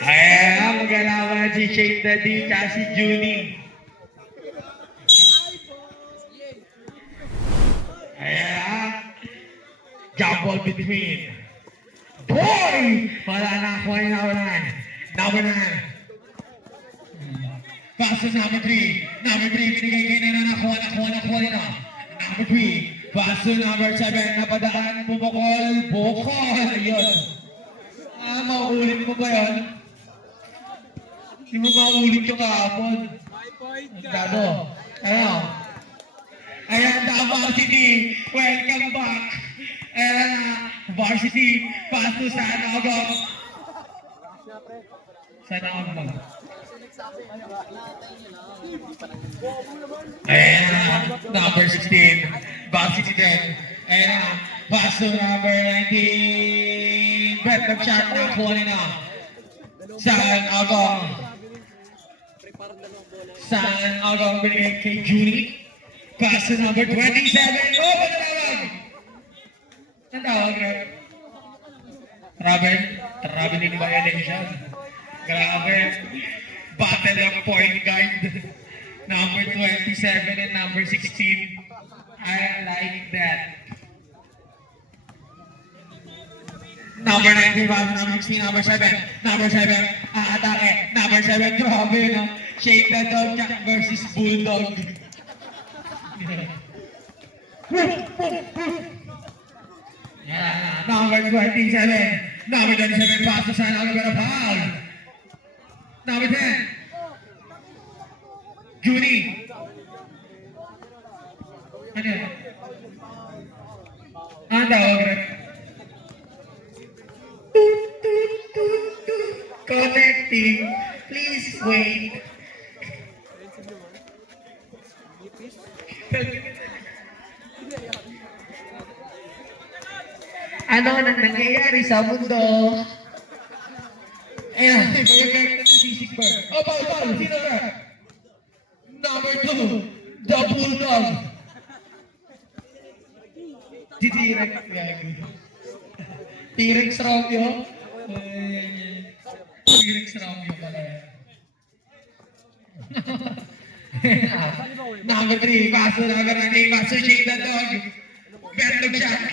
Ayan, magkalaban si Shane Daddy at si Junie. Ayan, jump ball between. Boy! Wala na ako ay nawalan. Number 9. Pass to number 3. Number 3, binigay kayo na nakuha rin na. Number 3, pass to number 7. Napadaan, bukol. Ayun. Mauulit mo ba yun? Hindi mo mauulit yung kahapon. Gado. Ano? Ayan, the varsity. Welcome back. Ayan na, varsity. Pass to Sanago. Sanago. Ayan na, number 16. Varsity din. Ayan na, pass to number 19. Bet nag-shot na kuha na. Sanago. Sanago binigay kay Junie. Pass to number 27. Oh, panalawag! Ang tawag, Traveling violation. Grabe. Battle of point guard. Number 27 and number 16. I like that. Number 95, number 16, number 7. Number 7, atake. Number 7, grabe, no? Shake the dog versus Bulldog. Yeah, number 27. Number 27, pass to Sanago, got a foul. Number 10. Junie. Ano yun? Ang tawag rin. Connecting. Please wait. Ano nang nangyayari sa mundo? Ayan, pag-effect ng sisig bar. Oh, Paul, sino ka? Number 2, the Bulldog. T-Rex. T-Rex Romeo. T-Rex Romeo pala yan. Number 3, paso number 9, paso Shake the Dog. Betlog shot.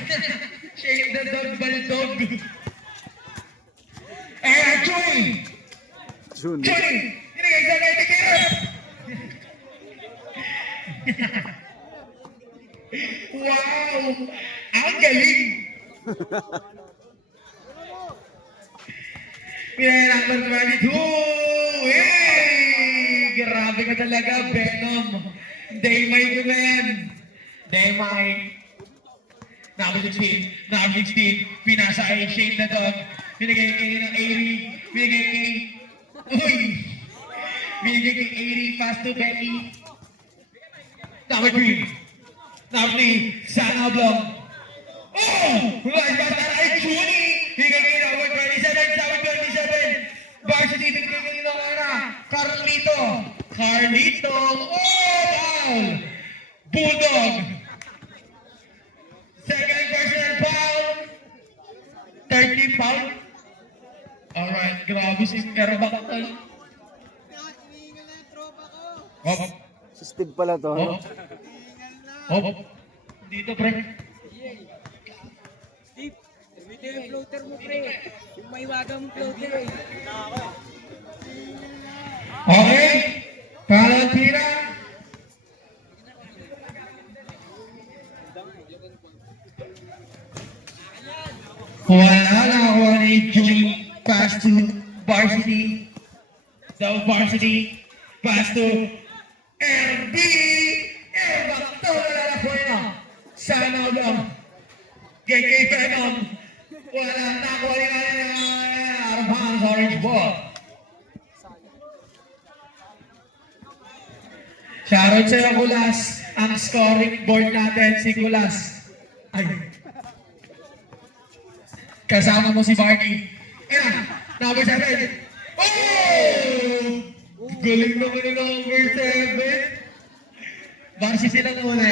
Shake the Dog, Baldog. Junie! Hinigay sa night again! Wow! Ang galing! Pinay number 22! Hey! Grabe ka talaga, Venom! Daymay ko na yan! Daymay! Number 16, number 16, pinasa ay Shane the Dog. Binigay kay ng Airy, binigay kay... Uy! Binigay kay Airy, pass to Becky. Number 3, number 3, Sanablong. Oh! Right back na ay Junie! Binigay kay number 27, number 27. Varsity, binigay kay Carlito. Oh! Foul! Bulldog! Second personal foul. 30 foul. Alright, grabe si Kerbakal. Hop. Si Steve pala to. Hop. Dito, pre. Steve, gamitin yung floater mo, pre. Yung maiwaga mong floater, eh. Okay. Valentina. Wala na ako ni Junie. Pass to Varsity. The Varsity. Pass to RB. Bakto na lang po yun. Sana lang. KK Venom. Wala na ako ni Armand Orange Ball. Shoutout sa'yo, Kulas. Ang scoring board natin, si Kulas. Ay. Kasama mo si Barney. Ayan, number 7. Oh! Galing naman yung number 7. Barsi sila muna.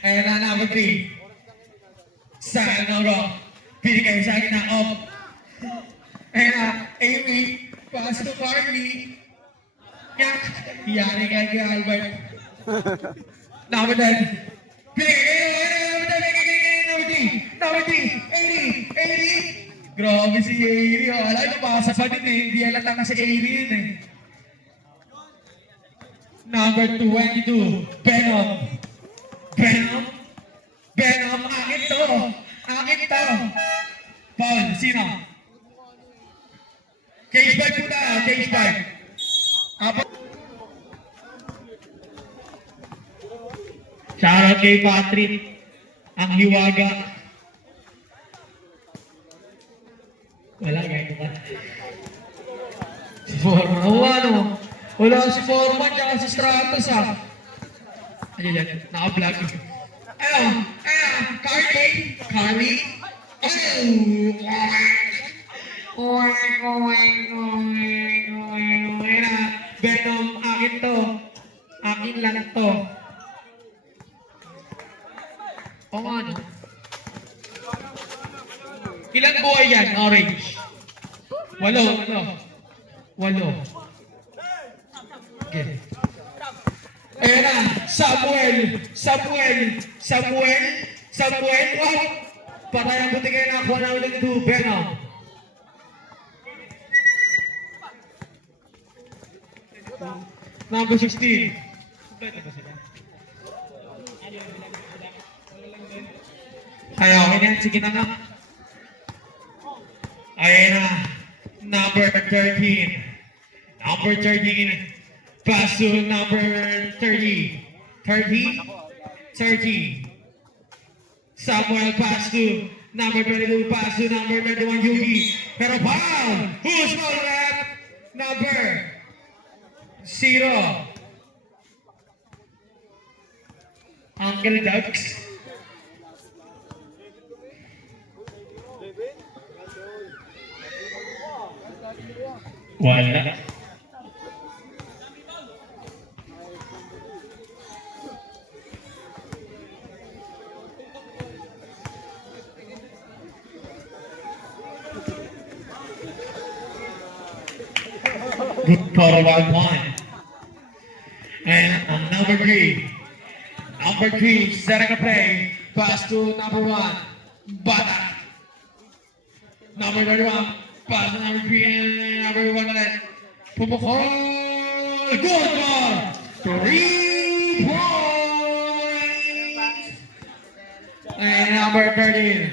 Ayan na, number 3. Sanago. Pinigay sa akin na off. Ayan na, Amy, pass to Carly. Yak, yari ka kay Albert. Number 10. Number 80. Grabe si Airy. Wala, napasa pa din eh. Hindi alata nga si Airy yun eh. Number 22, Venom. Venom, akin to. Paul, sino? Cage 5 po tayo, Cage 5. Apat. Shoutout kay Patrick, ang hiwaga. Wala, ganyan ba? Si Forman, ano? Wala si Forman, tsaka si Stratos ha. Ano yan? Naka-vlog. Carly. Venom, akin to. Akin lang to. O ano? Ilang buhay yan, Orange? 8. Okay. Ayan na, Samuel. Oh! Patay ang buti kayo nakakuha na ulit ito, Venom. Number 16. Ay, okay na. Sige na nga. Ayan na. Number 13. Pass to number 30. 30. Samuel pass to number 22. Pass to number 31, Yuki. Pero foul! Who's calling that? Number 0. Uncle Ducks. Wala. Good forward 1. And number 3. Setting a play. Pass to number 1. Bata. Number 31. Pass to number 3 and number 1 ulit. Pumukol! Good ball! 3 points! And number 13.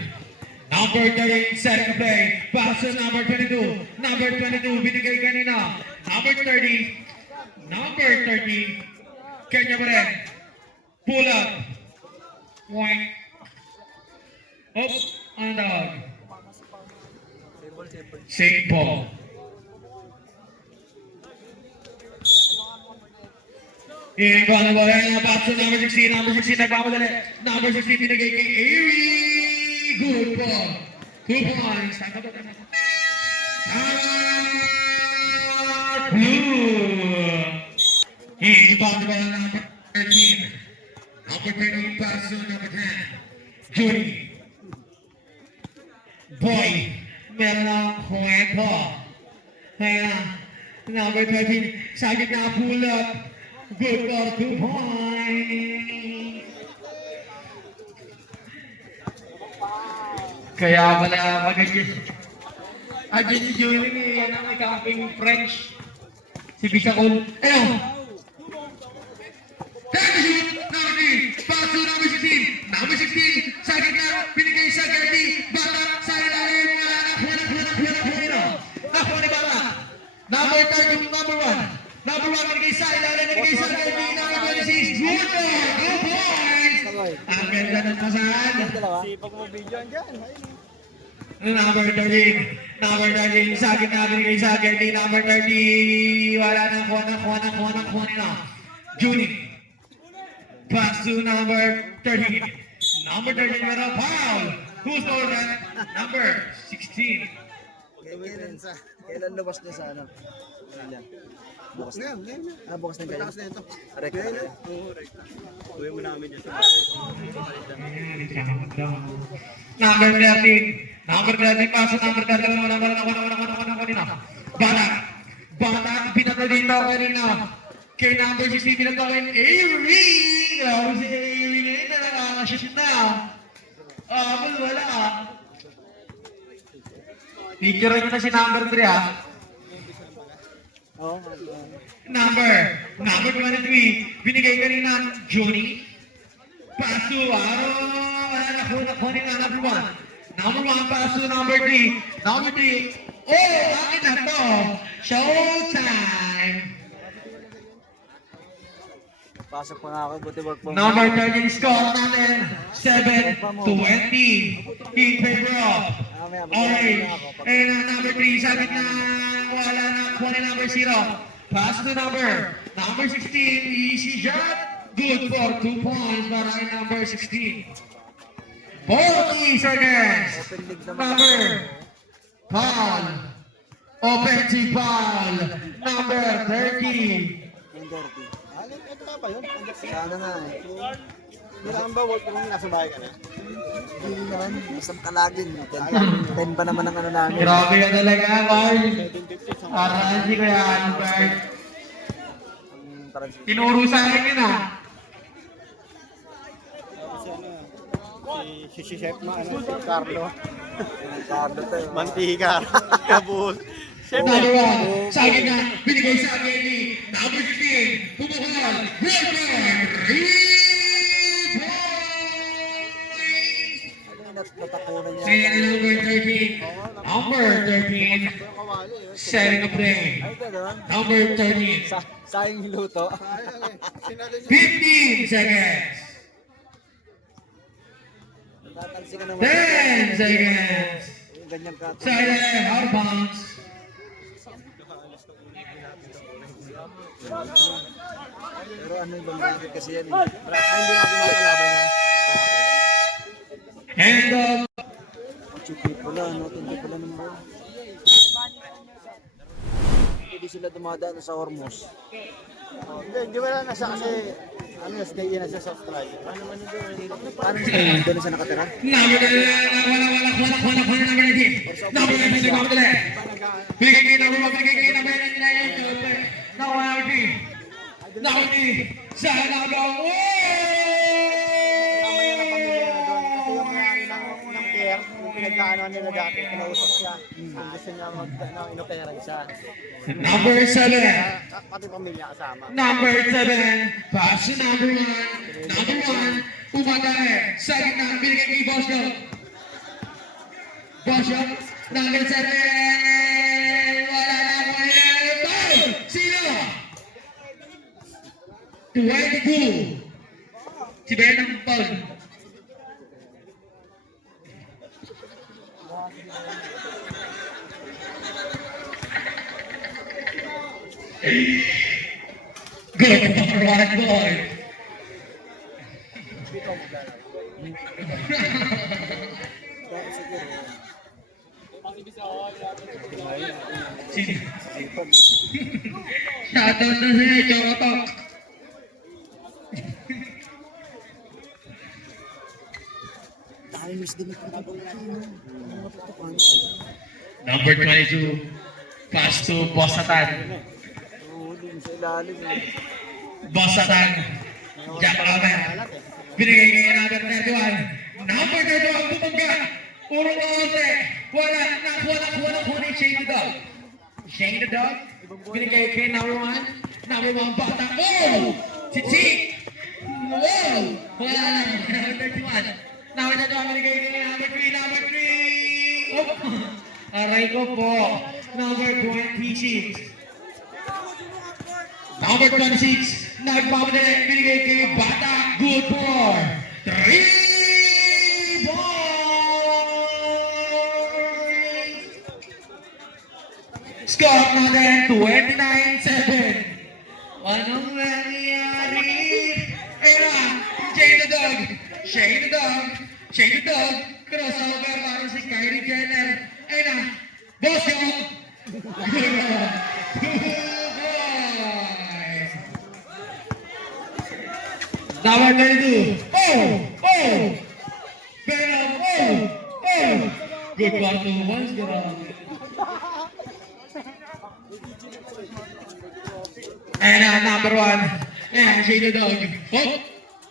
Setting a play. Pass to number 22. Number 22, binigay kanina. Number 30. Kanya pa rin. Pull up. Point. Up. On dog. Saint Paul. Iba na ba yan? Pass to number 16. Nagmamadali. Number 16, binigay kay Airy. Good ball. 2 points. Iba na ba yan? Number 13. Pass to number 10. Judy. Boy. Meron ang kwento. Kaya, number 13. Sa gitna, pull up. Good ball, 2 points. Kaya pala magiging si Julie, yan ang nagkakaking French. Si Bisacol. Ayun! Pass to number 16. Number 16, sa gitna, binigay sa Gertie. Bata, sa ilalim, nakuha ni Bata. Number 13, number 1. Number 1, binigay sa ilalim, binigay sa Gertie. Number 26, good points! Ang ganda ng pasahan. Sipag mo video dyan. Number 13, sa akin na binigay sa Gertie. Number 30, wala na, nakuha nila. Junie. Pass to number 13. Number 13, meron foul. Who's scored that? Number 16. Kailan lubas niya sa ano? Bukas na. Ah, bukas na kayo. Bukas na ito. Rek. Uwi mo namin dyan sa Number 13. Number 13 paso. Number 13. Bata. Binato dito kanina. Kay number 16 binato kay Avery. Grabe si Avery ngayon na nakakashoot na. Wala. Picture nyo na si number 3 ha. Oo. Number 23. Binigay kanina Johnny. Paso. Wala na kunin na number 1. Number 1 paso. Number 3. Number 3. Oh, akin na to. Showtime. Pasok pa nga ako. Buti work from Number 13 score natin. 7-20. In favor of Orange. And number 3, sabi na wala na kuha ni number 0. Pass to number 16, easy shot. Good for 2 points para kay number 16. 40 seconds. Number Paul. Offensive foul. Number 30. yung dirty. Ito na ba yun? Sana na eh. Kailangan ba work from nasa bahay ka na? Hindi naman. Basta kalagin. 10 pa naman ang ano namin. Grabe ka talaga, Carl. Arrange ko yan, Bert. Tinuro sa akin yun ah. Si Chef Ma, si Carlo. Carlo to. Mantika. Kabul. Number 1, sa akin na, binigay sa akin ni number 15, pumukal, Wilmer, 3 points! And number 13, setting a play. Number 13, Sayang yung luto. 15 seconds, Tatansi ka naman. 10 seconds, Ganyan ka. silent, out of bounds. Pero ano yung bangkit kasi yan eh. Hindi natin makalaban yan. And Chupi pala, no? Tundi pala naman ko. Hindi sila dumadaan sa Hormuz. Hindi wala na siya kasi ano na stay na siya sa Australia. Paano sila doon sa nakatira? number 19. Number 19, number 19. Bigay kayo number 1, bigay kayo number 19. Number 3. Number 3. Sa number 1. Kasama niya ng pamilya na doon. Kasi yung may-ari ng care, yung pinagkaano nila dati, kinausap siya. Kung gusto niya inoperan siya. Number 7. Pati pamilya kasama. Number 7. Pass to number 1. Number 1. Umatake. Sa gitna. Binigay kay Bosco. Bosco. Number 7. Wala na po yan. Sino? 22. Si Bernang Paul. Good for 1 point. Sino? Shoutout na siya, Chokotok. Dahil miss din ito. Number 22. Pass to Bosatan. Oo, dun sa ilalim eh. Bosatan. Jack Alman. Binigay kay number 31. Number 31, bumangga. Puro kaunti. Wala ni Shane the Dog. Shane the Dog. Binigay kay number 1. Number 1, bata. Oh! Si Chick. Wow! Wala na. Number 31. Number 31, binigay kay number 3. Number 3. Oh! Aray ko po. Number 26. Number 26. Nagpapadali. Binigay kay Bata. Good for 3 points. Score natin 29-7. Anong nangyari? Ayun na. Shane the Dog. Shane the Dog. Shane the Dog. Crossover para si Kyrie Jenner. Ayun na. Boss yung. 22. Venom. Good one to once. Ayan na, number 1. Ayan, Shade the Dog.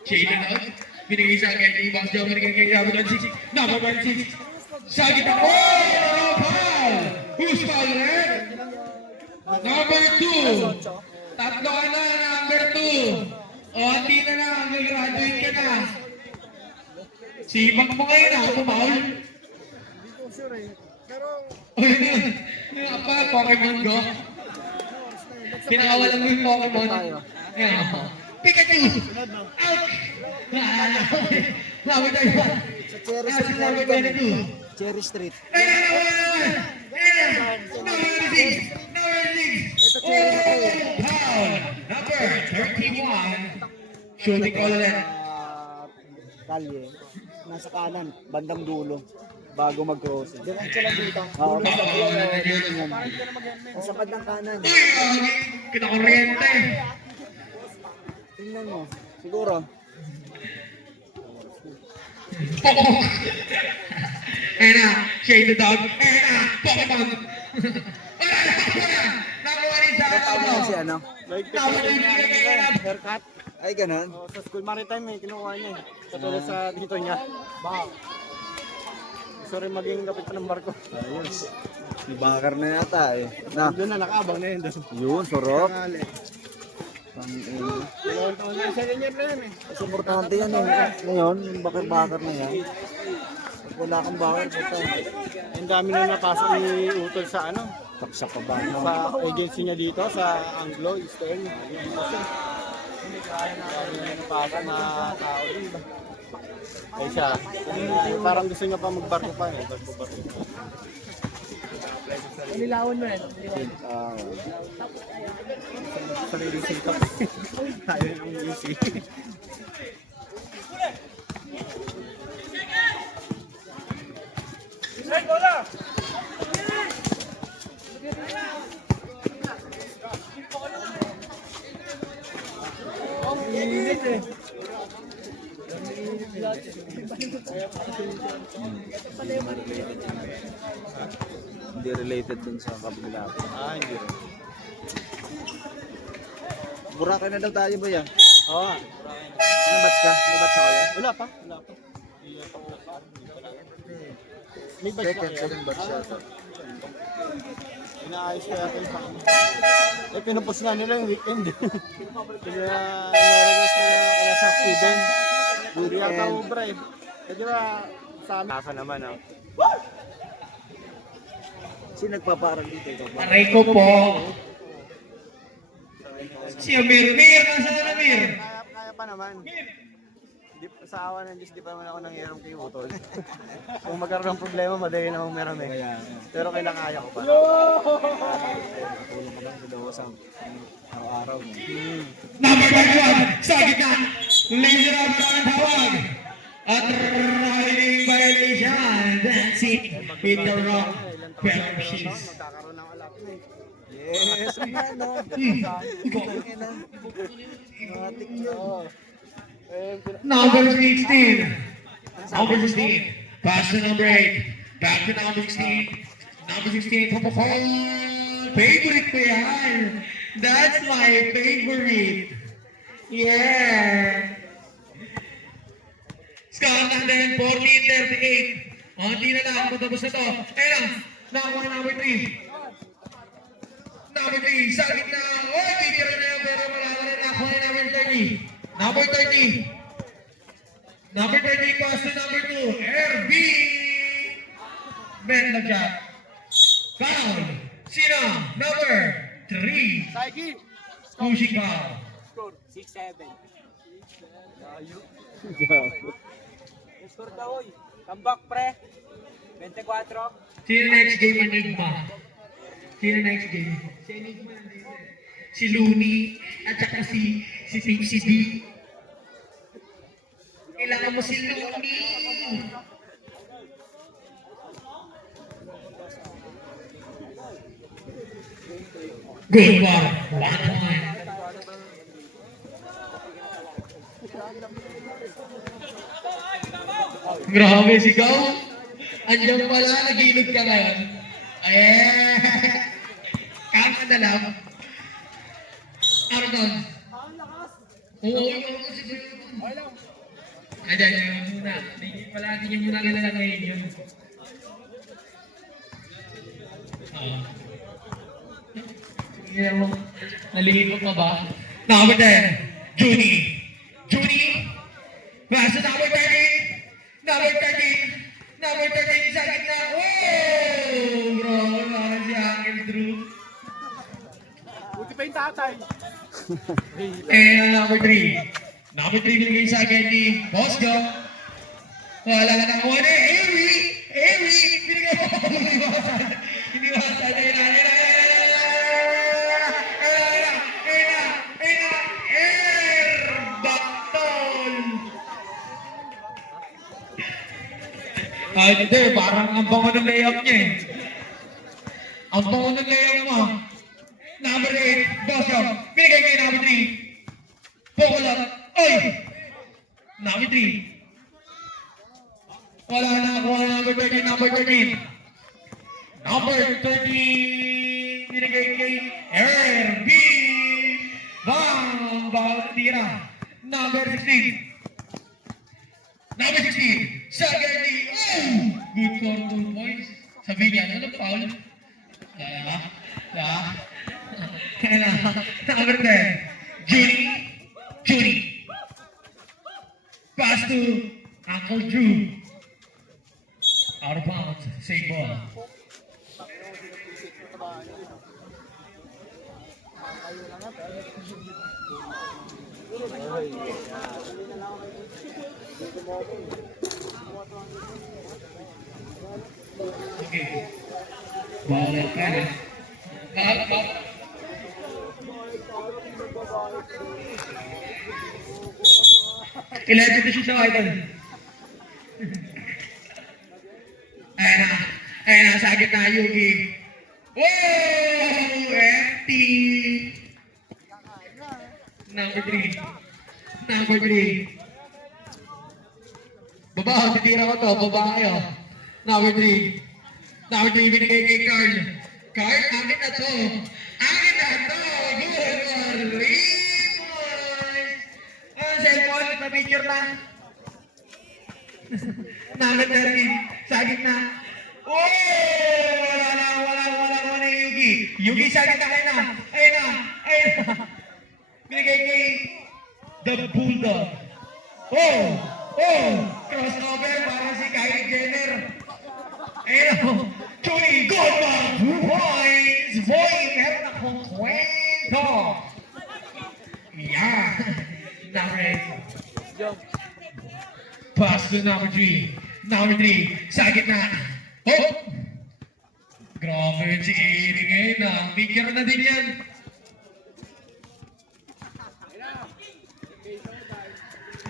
Shade the Dog. Binigay sa akin ni Boss Joe. Binigay kay number 16. Number 16. Sa gitna. Foul! Who's foul red? Number 2. Tatlo ka na, number 2. Onti na lang, may graduate ka na. Sipag mo ngayon ako, foul. Hindi ko sure eh. Pero, Yung apa, Pokemon Go. Pinakawalan mo yung Pokemon. Ayan ako. Pikachu! Out! Sabi tayo ba? Sa Cherry Ah, Street sinabi lang ko ito. na Cherry Street. Number 31. Shooting call ulit. Kalye. Nasa kanan, bandang dulo. Bago mag-crossing. diretso lang dito. Oo, Basta ko na yan. nasa bandang kanan. Pinakuryente. Tingnan mo. Siguro. Ayan na, Shade the Dog. Ayan na, Pokemon. Nakuha rin sa Ano ano. si ano? Nakuha rin niya. Haircut. Ay, ganun. Oh, sa school maritime eh, kinukuha niya eh. Katulad sa dito niya. Wow. Gusto rin maging kapit ng barko. Ayos. Si Bakar na yata eh. Na. Doon na, nakaabang na yun doon. Yun, surok. Kali. Pang-ina. Dalawang taon na, senior na yun eh. Mas importante yan eh. Ngayon, yung bakar-bakar na yan. Pag wala kang bakar, puta. Ang dami na napasok ni Utol sa ano, Taksak pa ba? sa agency niya dito, sa Anglo, Eastern. Kasi, dami na napasok na tao din. Kaya siya, parang gusto niya pa magbarko pa eh. Barko. Nilawan mo yan. Ah, Sarili sikap. Tayo yung easy. hindi related dun sa kabila. Ah, hindi rin. Boracay na daw tayo ba yan? Oo. Ano batch ka? May batch ka kayo? Wala pa. May batch na kaya? Second batch yata. Inaayos kaya ito sa akin. Eh, pinupos nga nila yung weekend. Kaya naregas nila kaya sa Sweden. Buri yata ubra eh. Eh, di ba sa amin? Kasa naman ah. Sino nagpaparang dito? Ikaw ba? Aray ko po. Si Amir. Nasaan na Amir? Kaya pa naman. Di, sa awa ng Diyos, di pa naman ako nangyayarong kay Utol. Kung magkaroon ng problema, madali na akong meron eh. Pero kailangan kaya ko pa. Tulong ka lang sa dawa sa araw-araw. Number 21. Sa gitna. Laser up ang tawag. At riding violation. Dancing with the rock. Fellowships. Magkakaroon ng alak na eh. Yes, ano? Matik yun. Number 16. Number 16. Pass to number 8. Back to number 16. Number 16. Papapal. Favorite ko yan. That's my favorite. Yeah. Score natin 14-38. Onti na lang. Patapos na to. Ayun na. Nakuha number 3. Number 3. Sa gitna. Oy, titira na yan. Pero malala na nakuha yung number 30. Number 30. Number 30 pass to number 2. RB. Ben Lajak. Foul. Sino? Number 3. Saiki! Pushing foul. Score 6-7. Score daw oy. Comeback pre. 24. Sino next game, Enigma? Sino next game? Si Enigma nandito. Si Looney at saka si D. Kailangan mo si Looney. Good one. 1-1. Grabe, sigaw. Andiyan pala, nagilid ka ngayon. Eh, kaka na lang. Arnold. Oo, oo, siguro. Ayan, yun muna. Palagi niyo muna kilala ngayon yun. Sige mo, nalihigop mo ba? Number 10, Junie. Junie, basta number 13, number 13, number 13 sa gitna. Oh! Bro, naman si Angel Drew. Buti pa yung tatay. And number 3. Number 3 binigay sa akin ni Bosco. Wala na nakuha na. Avery! Avery! Binigay mo. Hindi ba sa akin? Hindi, parang ang bango ng layup niya eh. Ang bango ng layup mo. Number 8, Bosco. Binigay kay number 3. Pokolot. Oy! Number 3. Wala na ako ang number 13, number 13. Number 13. Binigay kay RB. Bang! Bawal tira. Number 16. Number 16. Sagarni. Oh! Good for 2 points. Sabi niya, ano foul? Number 10. Junie. Junie. Pass to Uncle Drew. Out of bounds. Save ball. Okay. Ball at kanan. Ball. Ilan dito siya sa idol? Ayan na, sa gitna Yugi. Oh! Empty! Number 3. Number 3. Baba, titira ko to. Baba kayo. Number 3. Number 3, binigay kay Carl. Carl, akin na to. Akin na to! Good for 3 points! Ang cellphone, na-picture na. Number 13, sa gitna. Oh! Wala na Yugi. Yugi sa gitna, ayun na. Binigay kay The Bulldog. Oh! Crossover para si Kylie Jenner. Ayun na. Joey Goldman, 2 points. Boy, meron akong kwento. Yeah. Number 8. Pass to number 3. Number 3, sa gitna. Oh! Grabe yun si Eri ngayon. Picture na din yan.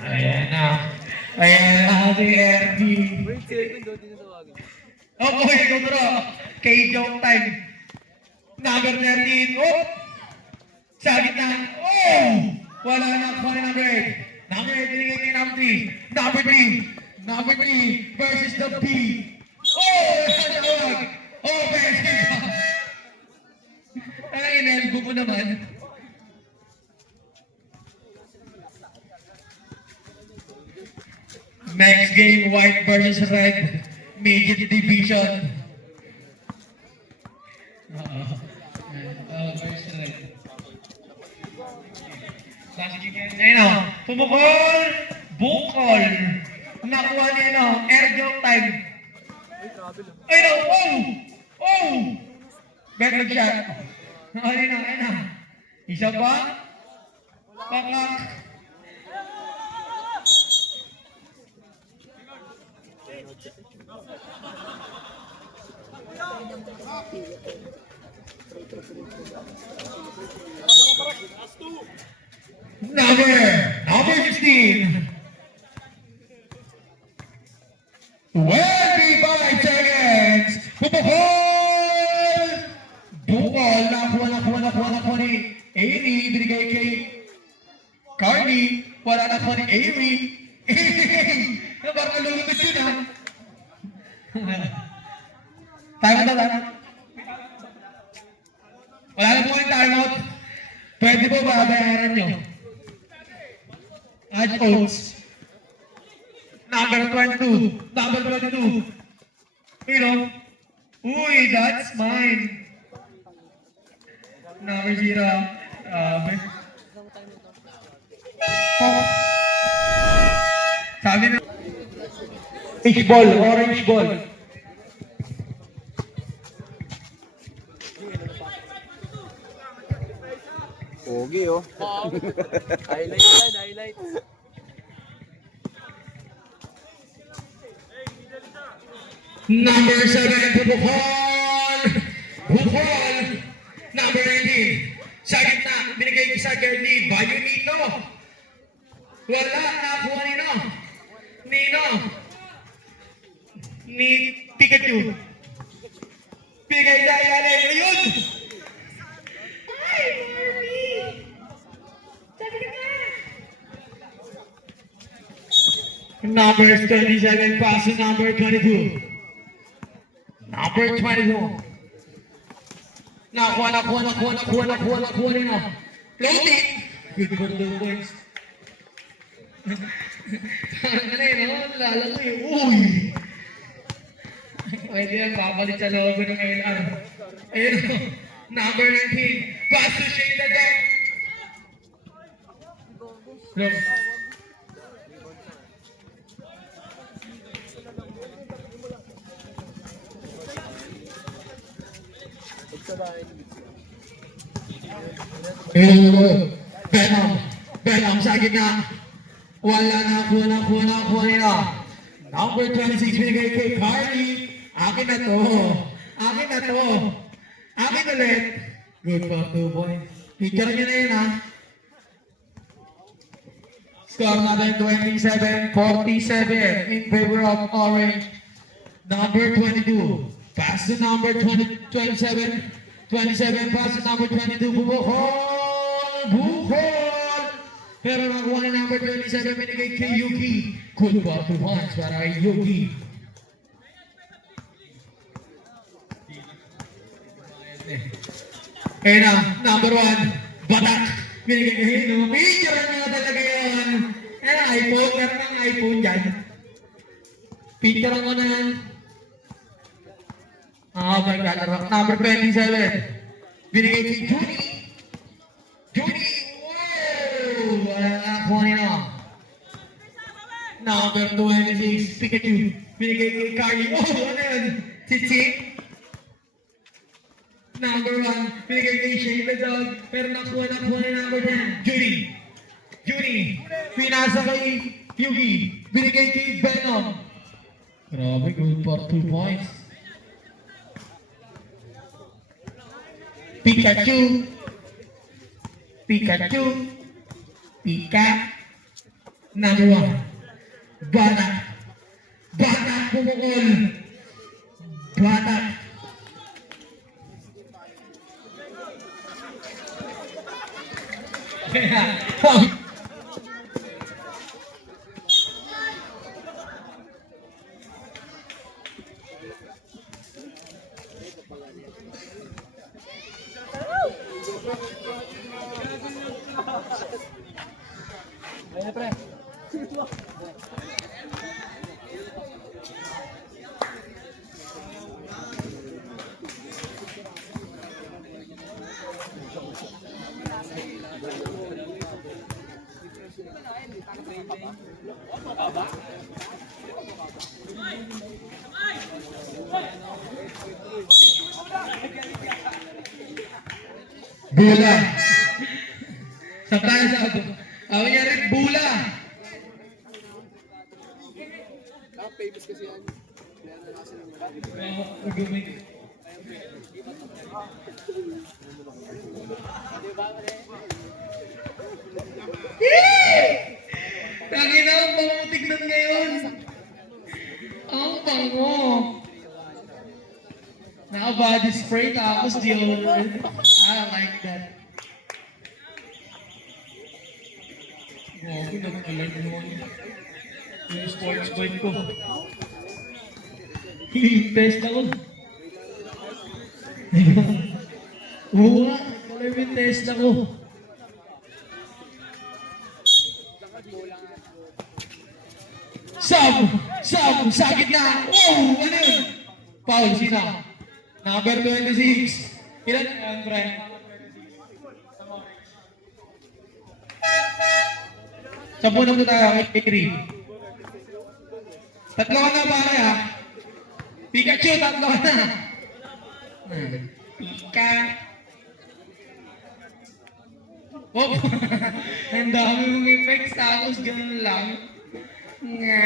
Ayan na si RB. Oh, boy, go bro. K-Joke time. Number 13. Oh! Sa gitna. Oh! Wala na ako ni number 8. Number 8, binigay kay number 3. Number 3. Number 3 versus the B. Oh! Natawag! Oh, versus the Ang inelbo mo naman. Next game, white versus red. Midget division. Versus red. Ayun o, pumukol, bukol. Nakuha niya air joke time. Ayun o, oh! Better shot. Ayun na. Isa pa. Pakak. Number 16. 25 seconds. Pupukol! Bukol. Nakuha ni Amy. Binigay kay Carly. Wala nakuha ni Amy. Parang nalulunod yun ha. Time out na. Wala na po yung time out. Pwede po ba bayaran nyo? At Oats. Number 22. Number 22. You know? Uy, that's mine. Number 0. Sabi na. Orange ball, orange ball. Pogi oh. Highlight yan, highlight. Number 7, Bukol! Bukol! Number 19. Sa gitna, binigay ko sa girl ni Bayonito. Wala, nakuha Nino. Nino. Ni Pikachu. Bigay sa ilalim. Ayun! Ay, Mami! Sabi ka na! Number 27, pass to number 22. Number 22. Nakuha nino. Floating. Good for the points. Parang ano yun, no? Lalo ko yung, uy! Pwede yan, babalik sa logo ng LR. Ayun, no? Number 19. Pass to Shane Ladang. Look. Venom sa gitna. Wala na, kuha nila. Number 26 binigay kay Carly. Akin na to. Akin ulit. Good for 2 points. Picture nyo na yun ha. Score natin 27-47 in favor of Orange. Number 22. Pass to number 27. 27 pass to number 22. Bukol! Pero nakuha na number 27 binigay kay Yuki. Good ball to punch para kay Yuki. Ayun na, number 1. Batak. Binigay kay Hino. Picture nyo talaga yun. Ayun, iPhone. Meron ng iPhone dyan. Picture mo na yan. Oh my God. Number 27. Binigay kay Judy. Judy. Wow! Wala nakakuha nila. Number 26. Pikachu. Binigay kay Carly. Oh, ano yun? Si Chick. Number 1. Binigay kay Shane the dog. Pero nakuha na number 10. Judy. Pinasa kay Yugi. Binigay kay Venom. Grabe, good for 2 points. Pikachu. Number 1. Batak. Bumukol. Batak. Ayun pre. Bula. Sa tayo sa ako. Ako niya rin, bula. Famous kasi yan. Kaya na nasa Tangina, ang bango tignan ngayon. Ang bango. Naka-body spray tapos deodorant. I like that. Grabe, nag-alert naman. Yung sports point ko. Test ako. Oo nga, color yung test ako. Sa gitna. Oh, ano yun? Foul, sino? Number 26. Ilan yan, Brian? Sampu na po tayo, kay Tatlo ka na pare ha. Pikachu, tatlo ka na. Pika. Oh, ang dami mong effects tapos ganun lang. Nga.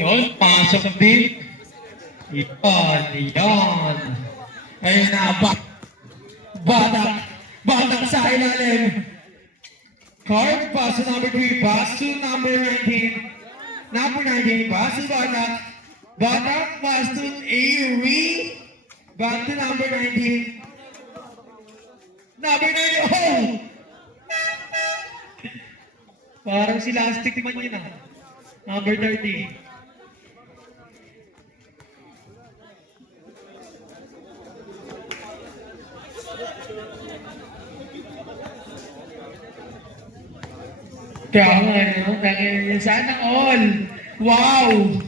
Yun, pasok din. Yan. Ayun na, batak sa ilalim. Card, pass to number 3, pass to number 19. Number 19, pass to Batak. Batak, pass to Avery. Back to number 19. Number 19, oh! Parang si Lastic man yun ah. Number 30. Kaya ano, sana all. Wow!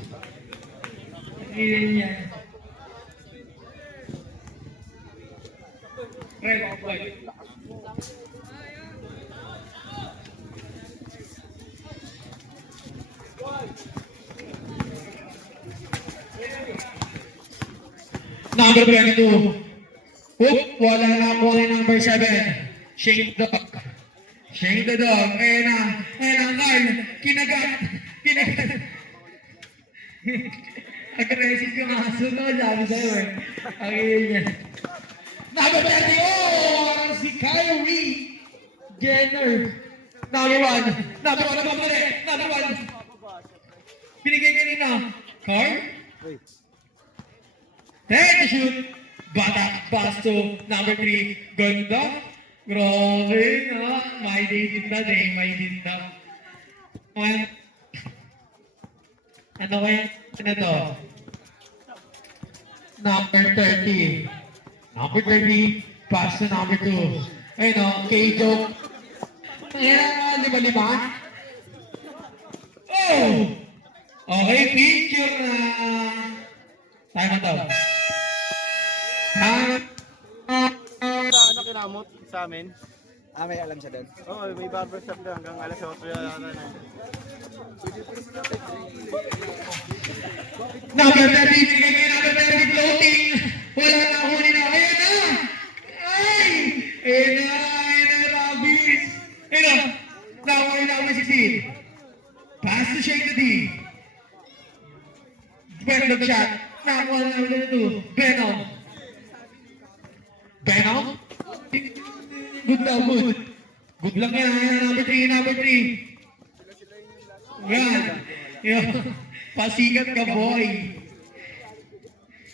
Iyan yan. Red, white. Number 22. Oop, wala na po ang number 7. Shane Dog. Shane the Dog. Ayan na, Carl. Kinagat. Aggressive yung aso no, sabi sa'yo eh. Ang iyon niya. Number 30. Oh, si Kyrie Jenner. Number 1. Number 1. Binigay kanina. Carl? Take the shoot. Batak, pass to number 3. Ganda. Grabe na. May dinda. Ano kaya? Ano to? Number 30. Number 30. Pass to number 2. Ayun o. K-Joke. Ayan, 5-5. Oh! Okay, picture na. Tayo na to. Ano kinamot sa amin? May alam siya doon. Oo, may barbershop doon hanggang alas 8 yata na. Number 30, binigay kayo number 30, floating. Wala na huli na. Ayan na! Ayan na, Rabis. Ayan na. Number 16. Pass to Shane the D. Venom shot. Nakuha na number 2. Venom. Good daw, good. Good lang yan. Number 3. Yan. Pasikat ka, boy.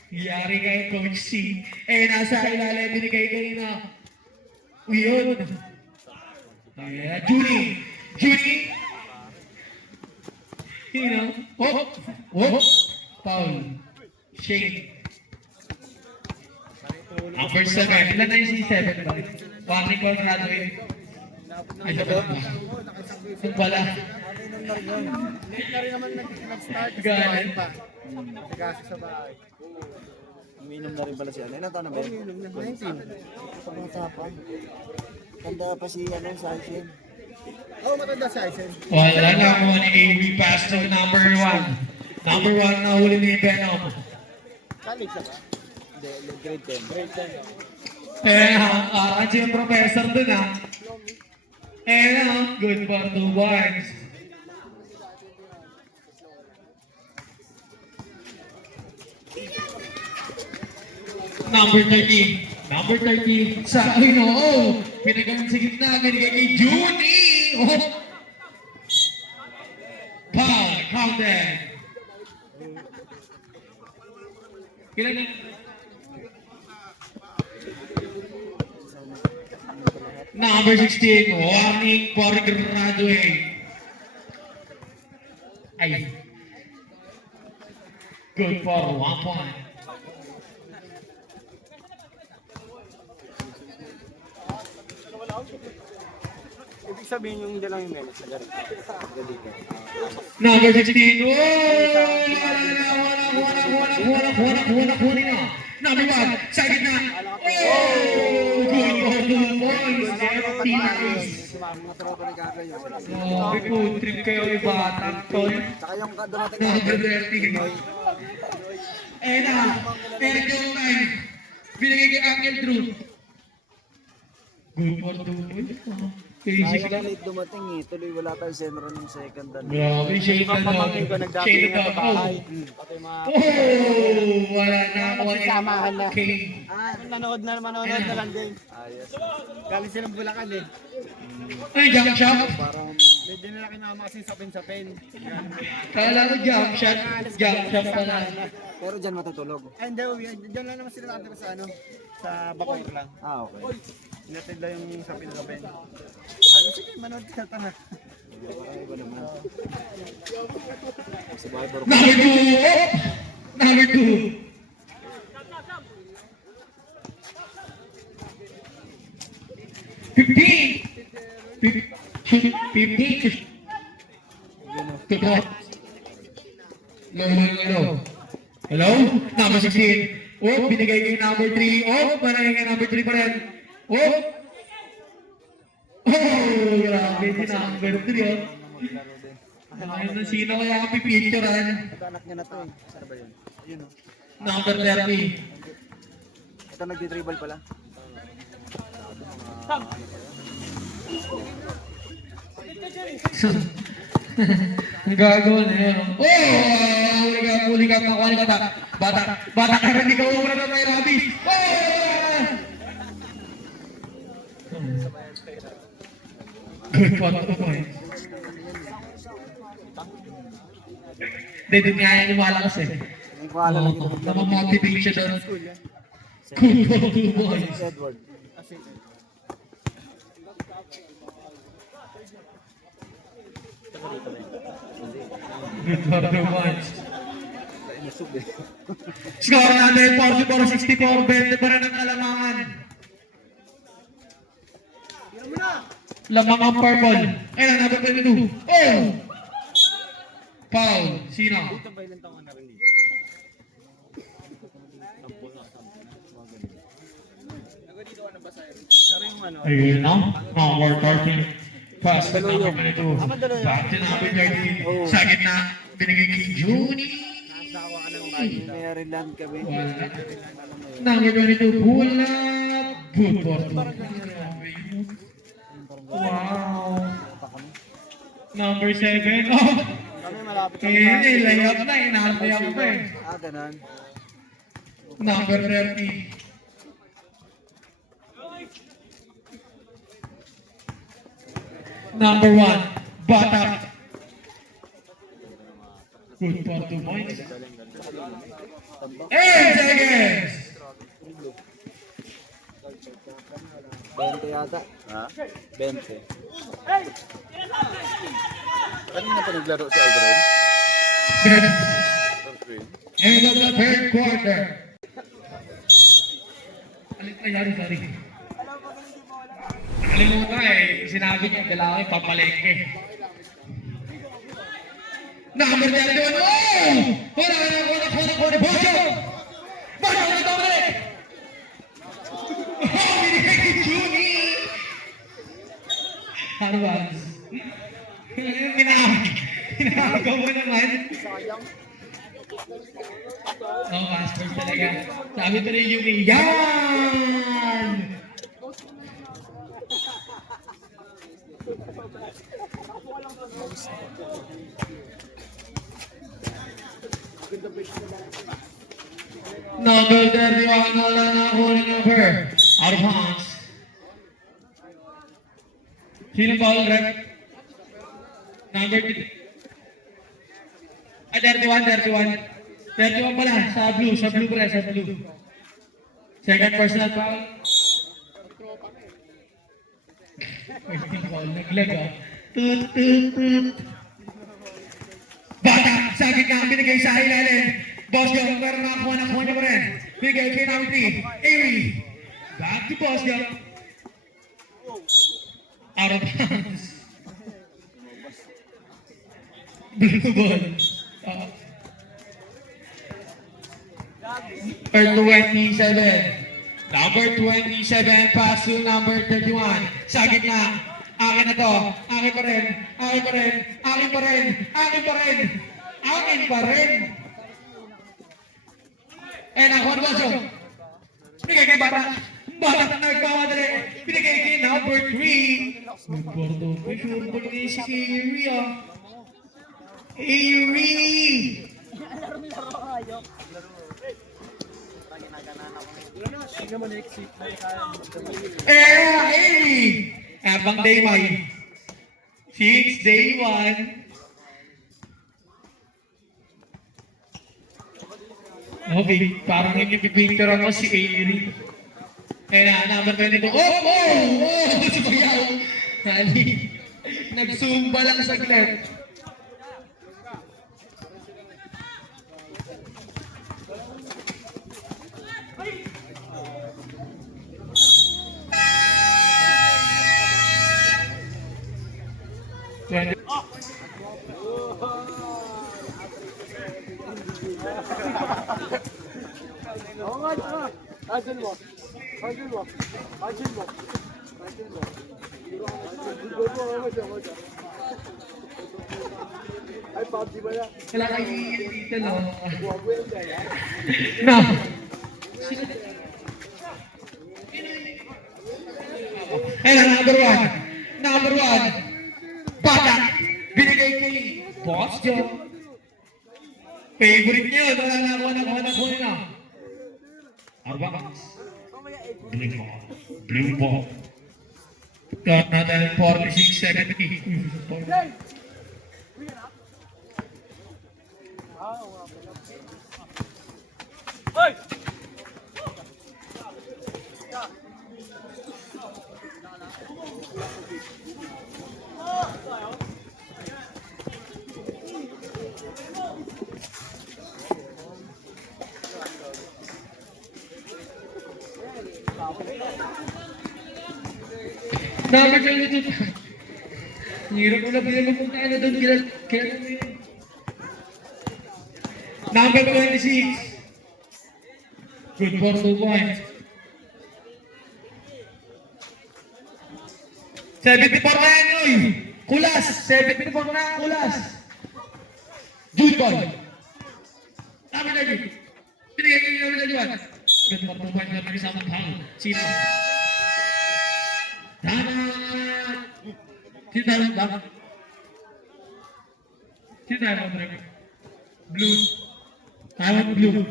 Yari kayo, Coach C. Nasa ilalim, binigay kayo na. Yun. Junie. You know. Oh. Foul. Shane. Number 7. Ilan na yung C7 ba? Warning call graduate. Ay, sabi ba? Yung pala. Late na rin naman nag-start. Galing pa. Nagkasi sa bahay. Umiinom na rin pala si ano. Ilan taon na ba? Umiinom na. 19. Pangatapan. Tanda pa si Sanchez. Oo, matanda si Aizen. Wala na mo ni AV pass to number 1. Number 1 na huli ni Venom. College na ba? Hindi, grade 10. Grade 10. Kasi yung professor dun ah. Good for 2 points. Number 30. Sa, ay no, pinagalan sa gitna, binigay kay Junie. Oh, Ilan na? Number 16, warning for graduate. Ay. Good for 1 point. Ibig sabihin yung hindi lang yung minutes na ganito. Ganito. Number 16, oh! Wala na. Number 1, sa gitna. Oh! Good for 2 points. Empty nice. Mga tropa ni Kaka yun. Grabe po, trip kayo ibatang tol. Saka yung dumating na Number 13. Eh na, pero yung time, binigay kay Angel Drew. Good for 2 points. Crazy Kaya ka. late dumating eh. Tuloy wala tayong sentro ng second. Grabe, shade na Pamangkin ko daw. nagdating Shade nga na sa daw. bahay. Pati mga... Oh! Wala na ako. Samahan na. Okay. Manonood na lang din. Ayos. Galing silang Bulacan eh. Ay, jump shot. Parang Medyo nila kinama kasi sapin-sapin. Kala ko jump shot. Jump shot pala. pero dyan matutulog. Ay hindi, dyan lang naman sila natira sa ano. Sa Bacoor lang. Ah, okay. Inatid lang yung sapin-sapin. Sabi, sige, manood ka tanga. Parang iba naman. Survivor. Number 2. Oh! Number 2. Hello? Number 16. Oh, binigay kay number 3. Oh, binigay kay number 3 pa rin. Oh! Oh, grabe si number 3 oh. Ayun na sino kaya ang pipicturean? Anak niya na to eh. Saan ba yun? Ayun oh. Number 30. Ito nagdi-dribble pala. Ang gagawa na yun. Oh! Huli ka, makuha ka ba? Bata ka rin, ikaw umra na may rabis. Oh! Good for 2 points. Hindi, din nga yan yung malakas eh. Hindi ko alam lang ito. Namamotivate siya doon. Good for 2 points. Edward. Good for 2 points. Inusog eh. Score natin 44-64, 20 pa rin ang kalamangan. Lamang ang purple. Ayun, number 22. Oh! Foul. Sino? Ito ba ilang taon na rin dito? Pero yung ano, Ayun na. Number 13. Pass to number 22. Back to number 13. Sa gitna, binigay kay Juni. nakakuha ka ng bagay. Maryland kami. Wala. Number 22, pull up. Good for 2. Wow. Number 7. Oh! Kami malapit Eh, layup na. Inalayup pa eh. Ah, ganun. Number 30. Number 1, Bata. Good for 2 points. 8 seconds. 20 yata. Ha? 20. Kanina pa naglaro si Aldrin? End of the third quarter. Sorry. Nakalimutan eh. Sinabi niya, dalawa yung papalengke. Number 31. Oh! Wala. Bojo! Bojo! Oh, binigay kay Juni! Harvard. Pinakaw mo naman. Oh, masters talaga. Sabi ko rin yung yan! Number 31, wala na huli number. Out of bounds. Sino foul, rep? Number 3. 31. 31 pala, sa blue pre, sa blue. Second personal foul. Naglag ah. Tut. Bata, sa gitna, binigay sa ilalim. Boss Young, pero nakakuha niya pa rin. Binigay kay number 3, Avery. Back to Boss Young. Out of bounds. Blue ball. Number 27. Number 27, pass to number 31. Sa gitna. Akin na to. Akin pa rin. And ako na baso. Binigay kay Bata. Bata na nagkamadali. Binigay kay number 3. Nagporto. May sure pa rin si Avery ah. Avery! Avery! Abang day may. Since day 1. Okay, parang nagpipicture ako si Avery. Number 22. Oh! Sumayaw! Hali. Nagsumba lang saglit. Wala kayo dito, no? No. Number 1. Bata. Binigay kay Boss Joe. Favorite niyo. Nakuha na. Arbangas. Blue ball. Got another 46 seconds. Number 22. Hirap mo na pinagpunta na doon. Kailan mo yun? Number 26. Good for 2 points. 74 na yan, oy! Kulas! 74 na yan, kulas! Good ball! Number 30. Pinigay kayo number 31. Good for 2 points na pag-isama ng Sino? Tama! Sino tayo ba? Sino tayo ba? Blue. Tama blue.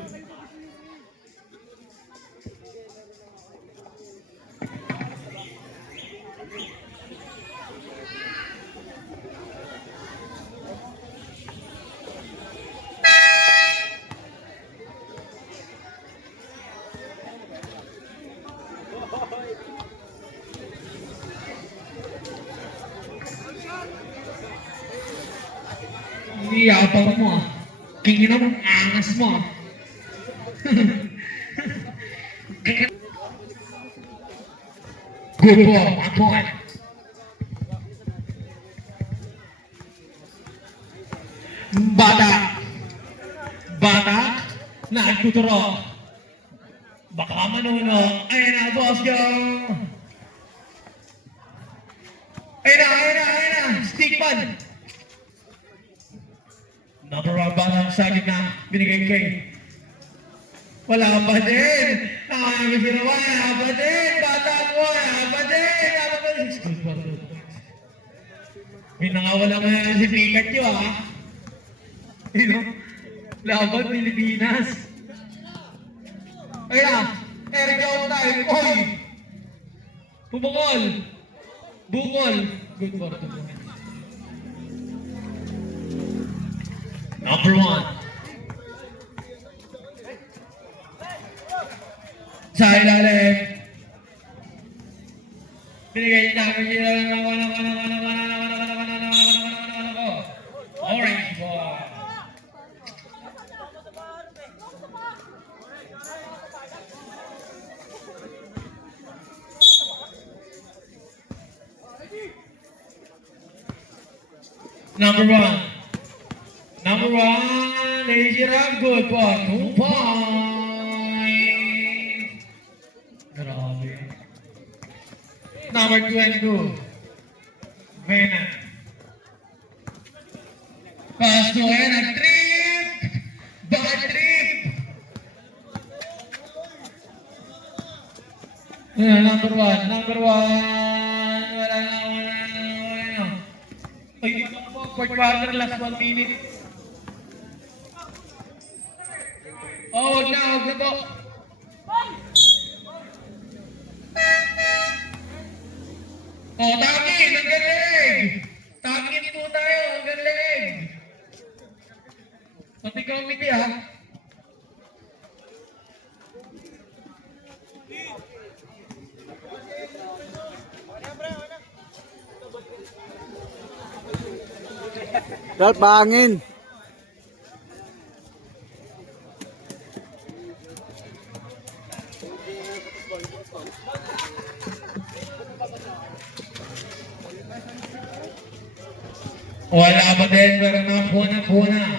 Iyabang mo ah. Kingin mo, angas mo ah. Good ball, 1 point. Bata, nagtuturo. Baka manuno. Ayan na, Boss Joe. Ayan na, stick man. Number 1 bata sa gitna, binigay kay. Wala pa din. Wala pa din. Bata ko, wala pa din. Minangawala mo na si Pikachu ha. Laban Pilipinas. Ayan, Eric out tayo. Oy! Bukol. Good for 2 points. Number 1. Sa ilalim. Binigay namin sila orange ball. Number one, Lazy Ram, good for 2 points. Grabe. Number 22, Vena. Pass to Vena, trip, bad trip. Number one. Wala na. Ay, fourth quarter, last 1 minute. Oh, wag na po. Oh, takin, ang galing. Takin po tayo, ang galing. Pati committee ha. Ralph, bangin. Wala pa din, pero napuna.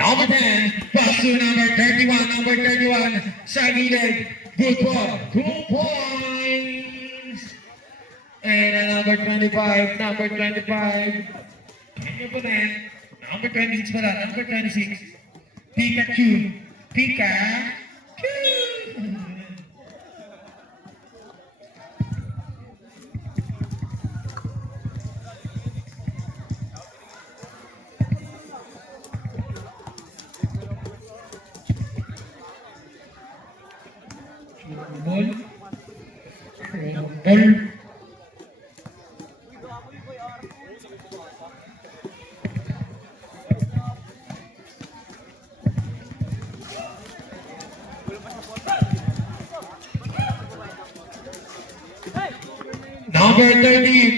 Number 10, pass to number 31, Shaggy leg, good ball, 2 points. And number 25, Ano pa din? Number 26 pala, number 26, Pikachu. Ball.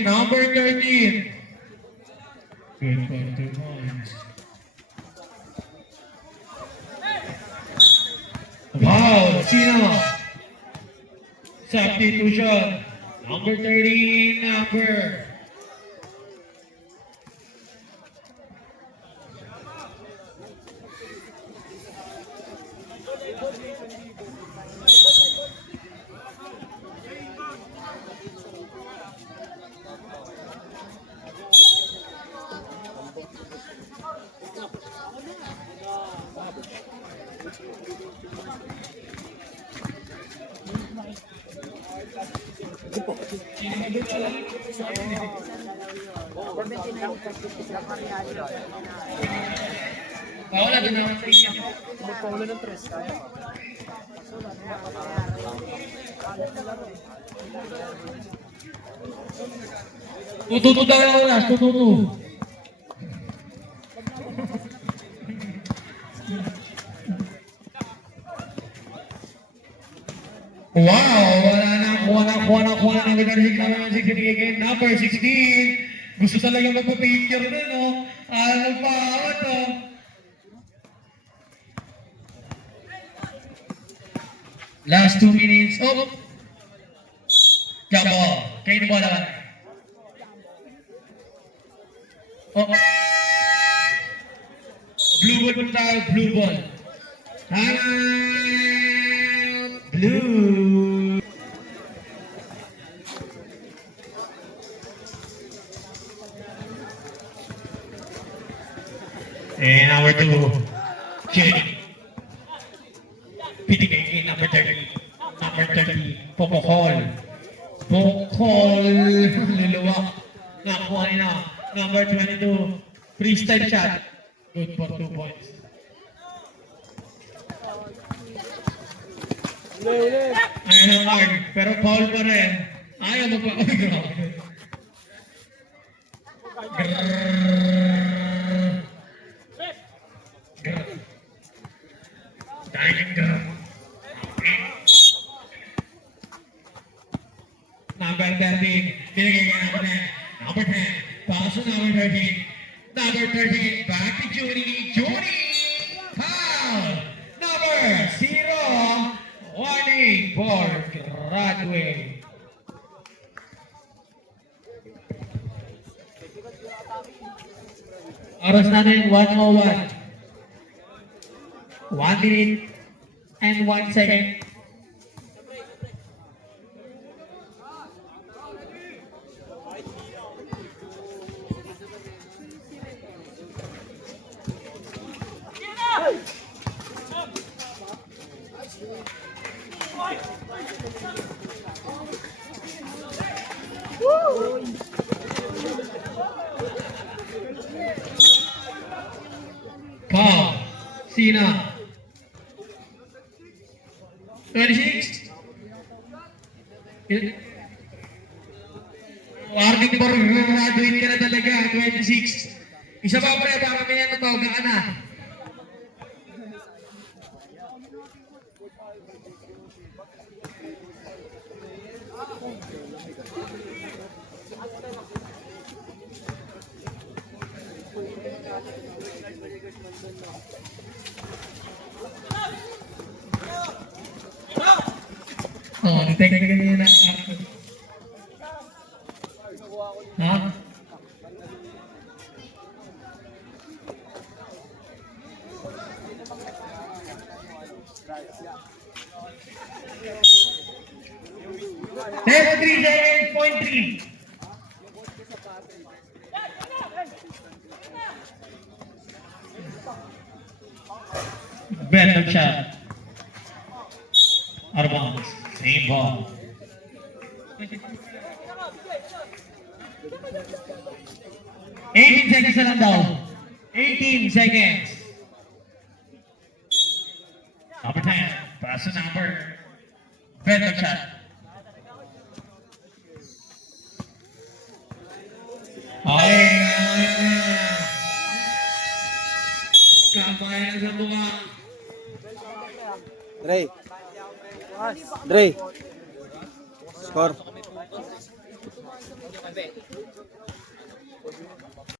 Number 13. Good for 2 points. Wow, sino? Substitution. Number 13, number. Wala din naman sa inyo. Magpaulo ng 3 kaya. Tututu tayo last, tututu. Wow, wala na number 16. Gusto talaga magpa-picture na, no? Nagpawat, no? Last 2 minutes. Oh! Jump ball. Kayo na bola. Oh. Blue ball po tayo, blue ball. Time! Blue! And number 2, Jenny. Pinigay number 30. Pokol. Luluwak. Nakuha na. Number 22, freestyle shot. Good for 2 points. Ayun ang hard, pero foul pa rin. Ayaw magpapagawa. Number 13, binigay niya ako na. Number 10, pass to number 13. Number 13, back to Judy. Judy! Foul! Number 0, warning for Broadway. Oras natin 1:01. 1 minute and 1 second. Paul, Sina. 26. Warning for graduate ka na talaga, 26. Isa pa pre, baka may natawag ka na. Oh, detect na ganyan na. Ha? Level 3, 7.3. Random shot. Out of bounds. Same ball. Eighteen seconds na lang daw. 18 seconds. Number 10. Pass to number. Random shot. Okay. Kamay sa mukha. Dre. Score.